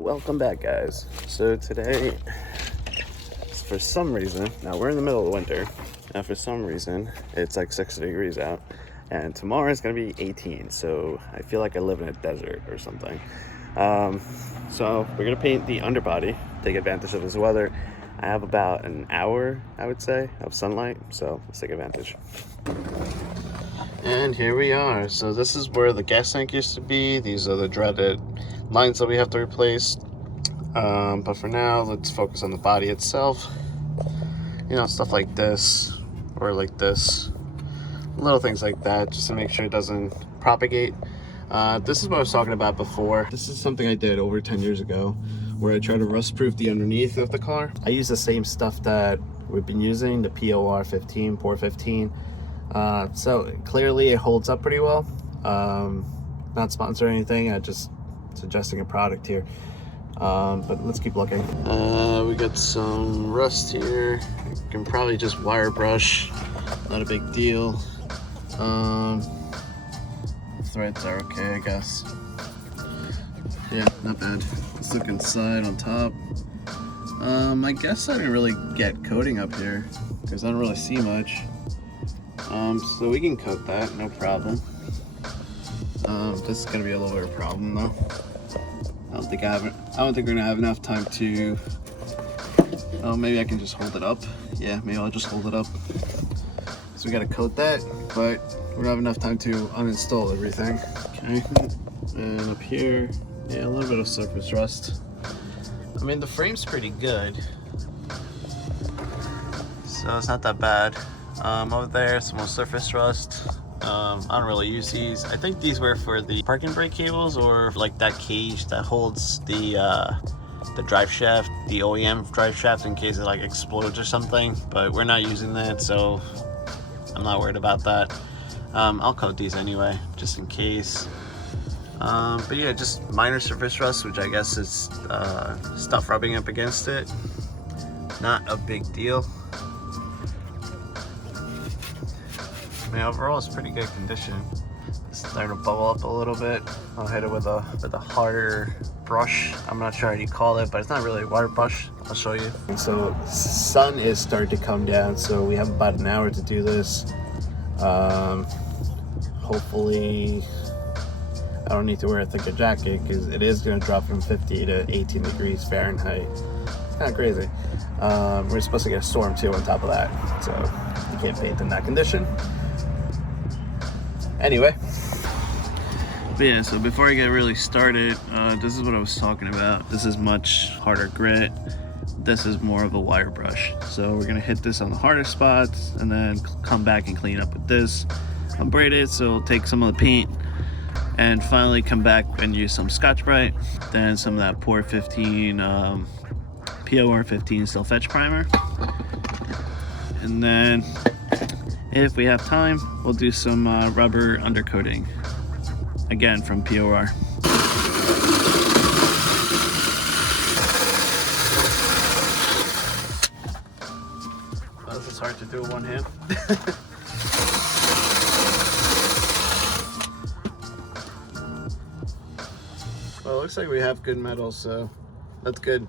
Welcome back, guys. So today, for some reason, now we're in the middle of the winter, and for some reason it's like 60 degrees out, and tomorrow is going to be 18, so I feel like I live in a desert or something. So we're going to paint the underbody, take advantage of this weather. I have about an hour, I would say, of sunlight, so let's take advantage. And here we are. So this is where the gas tank used to be. These are the dreaded lines that we have to replace. But for now, let's focus on the body itself. You know, stuff like this, or like this. Little things like that, just to make sure it doesn't propagate. This is what I was talking about before. This is something I did over 10 years ago, where I tried to rust-proof the underneath of the car. I use the same stuff that we've been using, the POR 15, POR 15. So clearly it holds up pretty well. Not sponsored or anything, I'm just suggesting a product here. But let's keep looking. We got some rust here. You can probably just wire brush, not a big deal. Threads are okay, I guess. Yeah, not bad. Let's look inside on top. I guess I didn't really get coating up here because I don't really see much. So we can coat that, no problem. This is gonna be a little bit of a problem though. I don't think we're gonna have enough time to. Oh, maybe I can just hold it up. Yeah, maybe I'll just hold it up. So we gotta coat that, but we don't have enough time to uninstall everything. Okay, and up here, yeah, a little bit of surface rust. I mean, the frame's pretty good, so it's not that bad. Over there, some more surface rust. I don't really use these. I think these were for the parking brake cables, or like that cage that holds the drive shaft, the OEM drive shaft, in case it like explodes or something. But we're not using that, so I'm not worried about that. I'll coat these anyway, just in case. But yeah, just minor surface rust, which I guess is stuff rubbing up against it. Not a big deal. I mean, overall it's pretty good condition. It's starting to bubble up a little bit. I'll hit it with a harder brush. I'm not sure how you call it, but it's not really a water brush. I'll show you. So sun is starting to come down, so we have about an hour to do this. Hopefully I don't need to wear a thicker jacket because it is going to drop from 50 to 18 degrees Fahrenheit. It's kind of crazy. We're supposed to get a storm too on top of that, so you can't paint in that condition. Anyway, but yeah, so before I get really started, this is what I was talking about. This is much harder grit. This is more of a wire brush. So we're gonna hit this on the harder spots and then come back and clean up with this. I'll braid it, so it'll take some of the paint, and finally come back and use some Scotch-Brite, then some of that POR 15 POR 15 Self Etch primer, and then if we have time, we'll do some rubber undercoating, again from POR. Well, this is hard to do with one hand. Well, it looks like we have good metal, so that's good.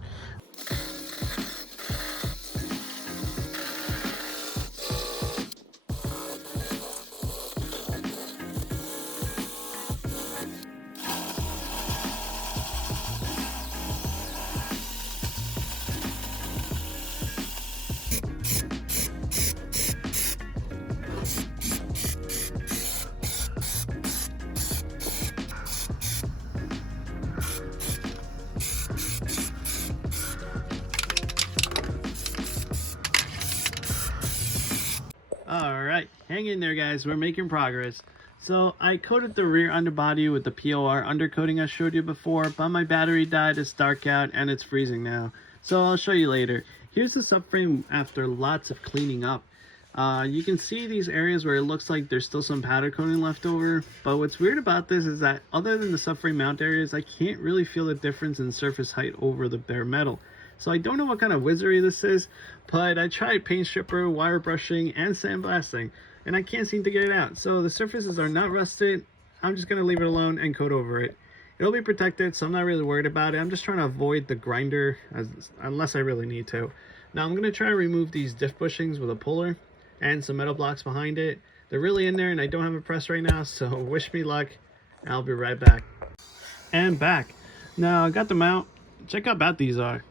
Alright, hang in there guys, we're making progress. So I coated the rear underbody with the POR undercoating I showed you before, but my battery died, it's dark out, and it's freezing now. So I'll show you later. Here's the subframe after lots of cleaning up. You can see these areas where it looks like there's still some powder coating left over, but what's weird about this is that other than the subframe mount areas, I can't really feel the difference in surface height over the bare metal. So I don't know what kind of wizardry this is, but I tried paint stripper, wire brushing, and sandblasting, and I can't seem to get it out. So the surfaces are not rusted. I'm just going to leave it alone and coat over it. It'll be protected, so I'm not really worried about it. I'm just trying to avoid the grinder unless I really need to. Now I'm going to try to remove these diff bushings with a puller and some metal blocks behind it. They're really in there and I don't have a press right now, so wish me luck. I'll be right back. And back. Now I got them out. Check how bad these are.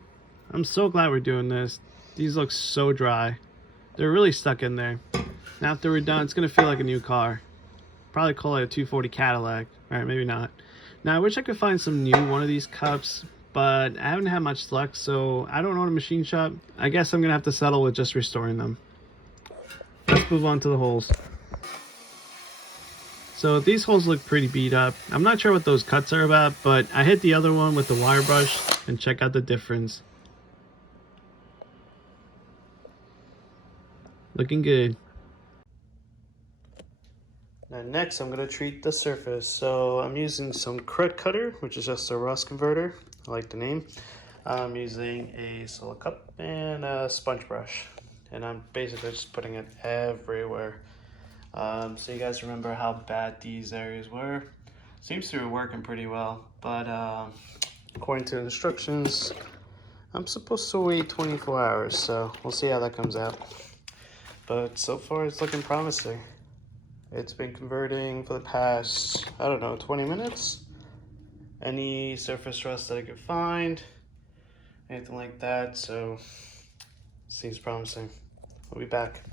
I'm so glad we're doing this. These look so dry. They're really stuck in there. Now after we're done, it's going to feel like a new car. Probably call it a 240 Cadillac. Alright, maybe not. Now I wish I could find some new one of these cups, but I haven't had much luck, so I don't own a machine shop. I guess I'm going to have to settle with just restoring them. Let's move on to the holes. So these holes look pretty beat up. I'm not sure what those cuts are about, but I hit the other one with the wire brush and check out the difference. Looking good. Now next I'm going to treat the surface. So I'm using some crud cutter, which is just a rust converter. I like the name. I'm using a solo cup and a sponge brush. And I'm basically just putting it everywhere. So you guys remember how bad these areas were. Seems to be working pretty well, but according to the instructions, I'm supposed to wait 24 hours, so we'll see how that comes out. But so far it's looking promising. It's been converting for the past, I don't know, 20 minutes. Any surface rust that I could find, anything like that, so seems promising. I'll be back.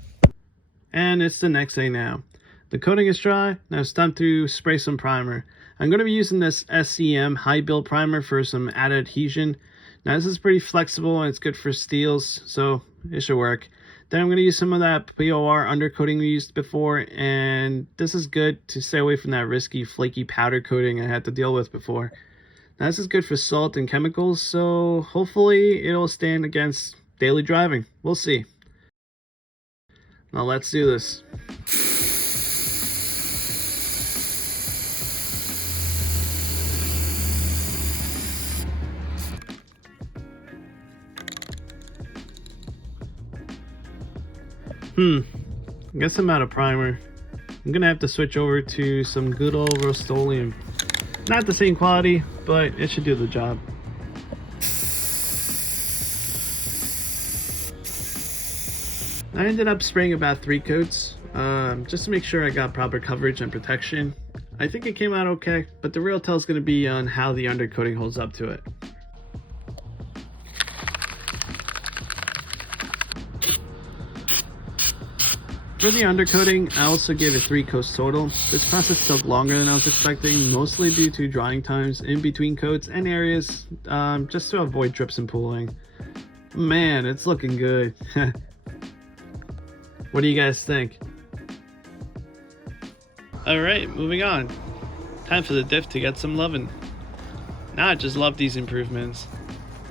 And it's the next day now. The coating is dry. Now it's time to spray some primer. I'm going to be using this SCM high build primer for some added adhesion. Now this is pretty flexible and it's good for steels, so it should work. Then I'm going to use some of that POR undercoating we used before, and this is good to stay away from that risky flaky powder coating I had to deal with before. Now this is good for salt and chemicals, so hopefully it'll stand against daily driving. We'll see. Now let's do this. I guess I'm out of primer. I'm gonna have to switch over to some good old Rust-Oleum. Not the same quality, but it should do the job. I ended up spraying about 3 coats, just to make sure I got proper coverage and protection. I think it came out okay, but the real tell is going to be on how the undercoating holds up to it. For the undercoating, I also gave it 3 coats total. This process took longer than I was expecting, mostly due to drying times in between coats and areas, just to avoid drips and pooling. Man, it's looking good. What do you guys think? Alright, moving on. Time for the diff to get some loving. Now I just love these improvements.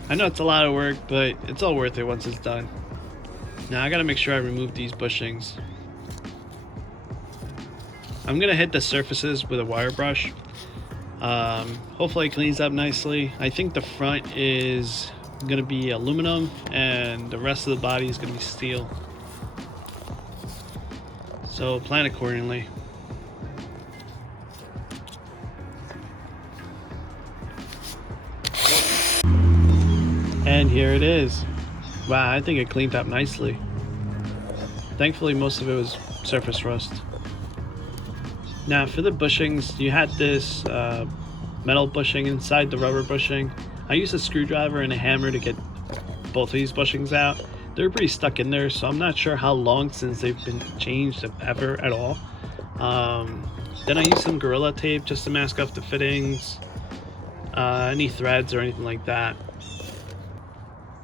I know it's a lot of work, but it's all worth it once it's done. Now I gotta make sure I remove these bushings. I'm gonna hit the surfaces with a wire brush. Hopefully it cleans up nicely. I think the front is gonna be aluminum and the rest of the body is gonna be steel. So plan accordingly. And here it is. Wow, I think it cleaned up nicely. Thankfully most of it was surface rust. Now for the bushings, you had this metal bushing inside the rubber bushing. I used a screwdriver and a hammer to get both of these bushings out. They're pretty stuck in there, so I'm not sure how long since they've been changed, if ever at all. Then I used some Gorilla Tape just to mask up the fittings, any threads or anything like that.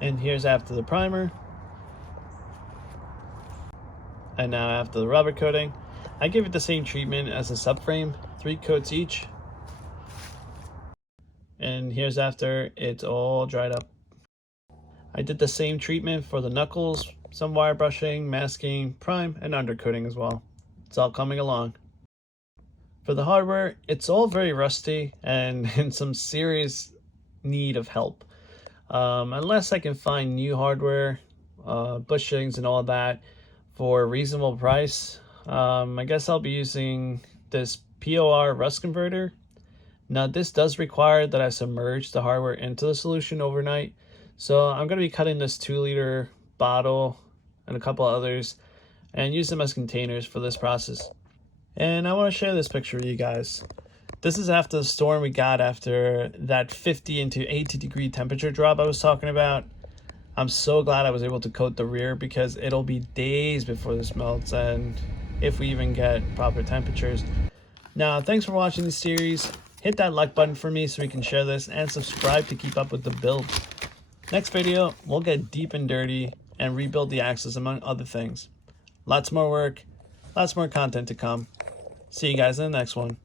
And here's after the primer. And now after the rubber coating. I gave it the same treatment as the subframe, 3 coats each. And here's after it's all dried up. I did the same treatment for the knuckles, some wire brushing, masking, prime, and undercoating as well. It's all coming along. For the hardware, it's all very rusty and in some serious need of help. Unless I can find new hardware, bushings and all that for a reasonable price, I guess I'll be using this POR rust converter Now this does require that I submerge the hardware into the solution overnight. So I'm going to be cutting this 2-liter bottle and a couple others and use them as containers for this process. And I want to share this picture with you guys. This is after the storm we got after that 50 into 80 degree temperature drop I was talking about. I'm so glad I was able to coat the rear because it'll be days before this melts and if we even get proper temperatures. Now, thanks for watching this series. Hit that like button for me so we can share this and subscribe to keep up with the build. Next video, we'll get deep and dirty and rebuild the axles among other things. Lots more work, lots more content to come. See you guys in the next one.